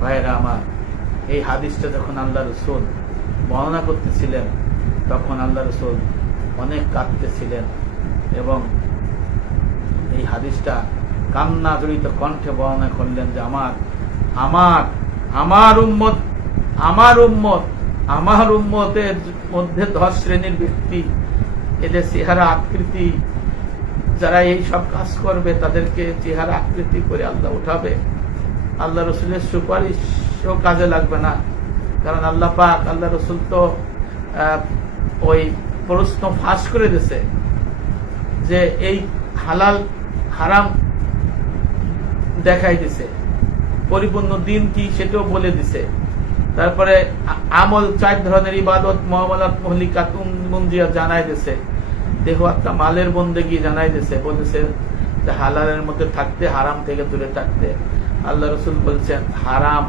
ভাইরা আমার, এই হাদিসটা যখন আল্লাহ রসুল বর্ণনা করতেছিলেন তখন আল্লাহ রসুল অনেক কাঁদতেছিলেন এবং এই হাদিসটা কান্না জড়িত কণ্ঠে বর্ণনা করলেন যে আমার উম্মতের মধ্যে 10 শ্রেণীর ব্যক্তি, এদের চেহারা আকৃতি, যারা এই সব কাজ করবে তাদেরকে চেহারা আকৃতি করে আল্লাহ উঠাবে। আল্লাহ রসুলের সুপারিশও কাজে লাগবে না, কারণ আল্লাহ পাক আল্লাহ রসুল তো ওই প্রশ্ন ফাঁস করে দিয়েছে যে এই হালাল হারাম দেখাই দিছে, পরিপূর্ণ দিন কি সেটাও বলে দিছে। তারপরে আমল 4 ধরনের ইবাদত, মুআমালাত, মুহলিকাত, মুনজিয়া জানাই দিছে। দেহ আত্মা মালের বন্দেগী জানাই দিছে, বলেছে যে হালালের মধ্যে থাকতে, হারাম থেকে দূরে থাকতে। আল্লাহ রসুল বলছেন হারাম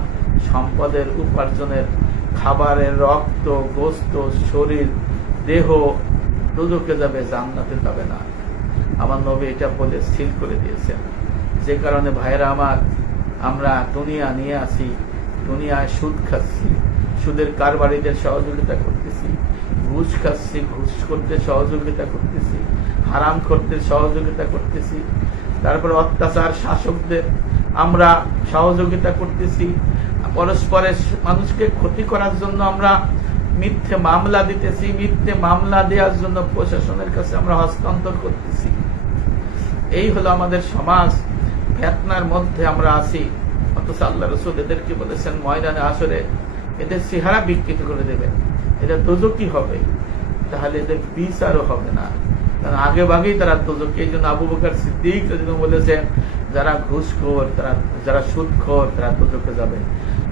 সম্পদের উপার্জনের, খাবারের, রক্ত, গোস্ত, শরীর, দেহ দুজকে যাবে, জান্নাতে যাবে না। আমার নবী এটা বলে স্থির করে দিয়েছেন। যে কারণে ভাইরা আমার, আমরা দুনিয়া নিয়ে আসি, দুনিয়ায় সুদ খাচ্ছি, সুদের কারবারিদের সহযোগিতা করতেছি, ঘুষ খাচ্ছি, ঘুষ করতে সহযোগিতা করতেছি, হারাম করতে সহযোগিতা করতেছি, তারপরে অত্যাচার শাসকদের আমরা সহযোগিতা করতেছি, পরস্পরের মানুষকে ক্ষতি করার জন্য আমরা মিথ্যে মামলা দিতেছি, মিথ্যে মামলা দেওয়ার জন্য প্রশাসনের কাছে আমরা হস্তান্তর করতেছি। এই হলো আমাদের সমাজ, ফিতনার মধ্যে আমরা আছি। অথচ আল্লাহ রাসূল এদেরকে বলেছেন ময়দানে হাশরে এদের চেহারা বিকৃত করে দেবে, এটা দোজখী হবে, তাহলে এদের বিচারও হবে না, কারণ আগে ভাগেই তারা দোজখী। এই জন্য আবু বকর সিদ্দিক বলেছেন যারা ঘুষখোর, যারা সুদখোর তারা দোজখে যাবে।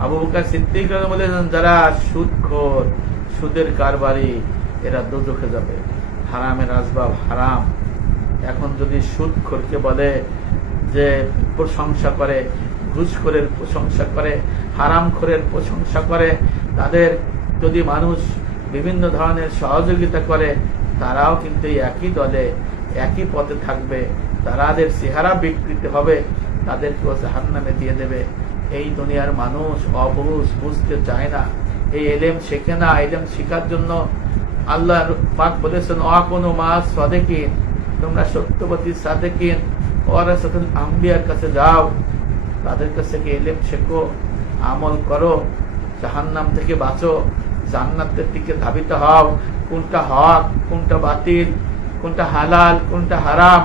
আবু বকর সিদ্দিক বলেছেন যারা সুদখোর, সুদের কারবারি, এরা দোজখে যাবে। হারামের আসবাব হারাম। এখন যদি সুদখোরকে বলে যে প্রশংসা করে, ঘুষখোরের প্রশংসা করে, হারামখোরের প্রশংসা করে, তাদের যদি মানুষ বিভিন্ন ধরনের সহযোগিতা করে, তারাও কিন্তু একই দলে একই পথে থাকবে, তাদের চেহারা বিকৃত হবে, তাদেরকেও জাহান্নামে দিয়ে দেবে। এই দুনিয়ার মানুষ অবুঝ, বুঝতে চায় না, এই এলেম শেখে না। এলেম শেখার জন্য আল্লাহ পাক বলেছেন ওয়াকুনু মা'আস সাদিকিন, তোমরা সত্যবাদী সাদিকিন ওয়ারাসাতুল আম্বিয়ার কাছে যাও, তাদের কাছে গিয়ে এলেম শেখো, আমল করো, জাহান্নাম থেকে বাঁচো, জান্নাতের দিকে ধাবিত হও। কোনটা হক, কোনটা বাতিল, কোনটা হালাল, কোনটা হারাম,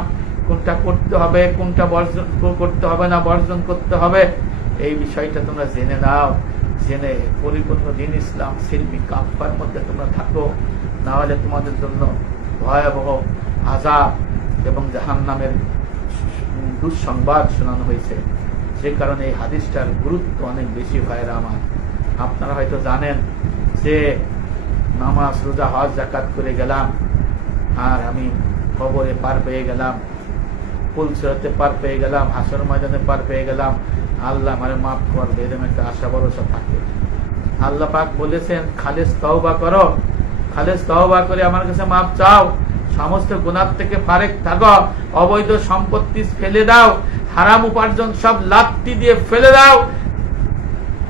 কোনটা করতে হবে, কোনটা বর্জন করতে হবে না, বর্জন করতে হবে, এই বিষয়টা তোমরা জেনে নাও। জেনে পরিপূর্ণ দিন ইসলাম সিলমি কাফার মধ্যে তোমরা থাকো, না হলে তোমাদের জন্য ভয়াবহ আযাব এবং জাহান্নামের দুঃসংবাদ শোনানো হয়েছে। যে কারণে এই হাদিসটার গুরুত্ব অনেক বেশি। ভাইরা আমার, আপনারা হয়তো জানেন যে নামাজ, রোজা, হজ, যাকাত করে গেলাম, আর আমি কবরে পার পেয়ে গেলাম, পুলসিরাতে পার পেয়ে গেলাম, হাসর ময়দানে পার পেয়ে গেলাম, আল্লাহ আমারে মাফ করবে, এরকম একটা আশা ভরসা থাকে। আল্লাহ পাক বলেছেন খালেস তওবা করো, খালেস তওবা করে আমার কাছে মাফ চাও, সমস্ত গুনাহ থেকে ফারেক থাকো, অবৈধ সম্পত্তি ফেলে দাও, হারাম উপার্জন সব লাত্তি দিয়ে ফেলে দাও,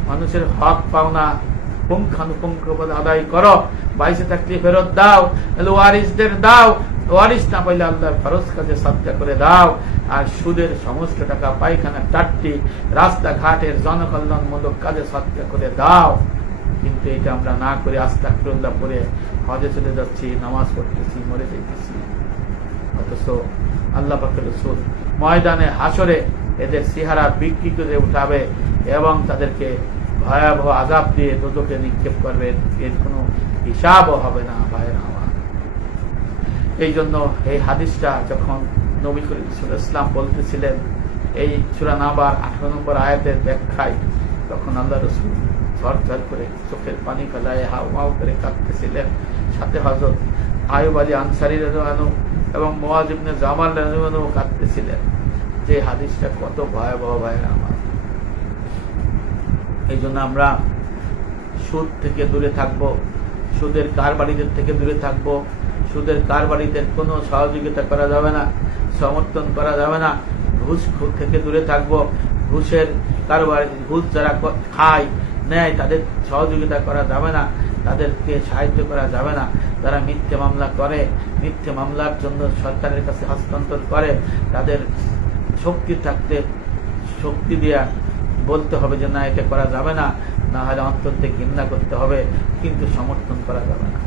মানুষের হক পাওনা পুঙ্খানুপুঙ্খভাবে আদায় করো, বাইসে থাকলে ফেরত দাও, ওয়ারিসদের দাও, ওয়ারিস না পাইলে আল্লাহর ফরজ কাজে সাদকা করে দাও, আর সুদের সমস্ত টাকা পায়খানা টাট্টি রাস্তাঘাটের জনকল্যাণমূলক কাজে সাদকা করে দাও। কিন্তু এটা আমরা না করে আস্তাগফিরুল্লাহ পড়ে হজে চলে যাচ্ছি, নামাজ পড়তেছি, মরে যাইতেছি। অথচ আল্লাহ পাকের রাসূল ময়দানে হাশরে এদের চেহারা বিকৃত করে উঠাবে এবং তাদেরকে ভয়াবহ আযাব দিয়ে দোজখে নিক্ষেপ করবে, এর কোনো হিসাবও হবে না। ভাইয়েরা আমার, এই জন্য এই হাদিসটা যখন নবী করিম সাল্লাল্লাহু আলাইহি ওয়াসাল্লাম বলতেছিলেন এই সূরা নাবার 18 নম্বর আয়াতের ব্যাখ্যায়, তখন আল্লাহ রাসূল ঝরঝর করে চোখের পানি ফেলায় হাউমাউ করে কাঁদতেছিলেন। সাথে হযরত আইয়ুব আলী আনসারী রাদিয়াল্লাহু আনহু এবং মুআয ইবনে জামাল রাদিয়াল্লাহু আনহু কাঁদতেছিলেন। যে হাদিসটা কত ভয়াবহ ভাইয়েরা আমার। এই জন্য আমরা সুদ থেকে দূরে থাকব, সুদের কারবারিদের থেকে দূরে থাকব, সুদের কারবারিদের কোনো সহযোগিতা করা যাবে না, সমর্থন করা যাবে না, ঘুষ থেকে দূরে থাকব, ঘুষের কারবার ঘুষ যারা খায় নেয় তাদের সহযোগিতা করা যাবে না, তাদেরকে সাহায্য করা যাবে না। যারা মিথ্যে মামলা করে, মিথ্যে মামলার জন্য সরকারের কাছে হস্তান্তর করে, তাদের শক্তি থাকতে শক্তি দিয়া বলতে হবে যে না, এটা করা যাবে না, না হলে অন্তর থেকে ঘৃণা করতে হবে, কিন্তু সমর্থন করা যাবে না।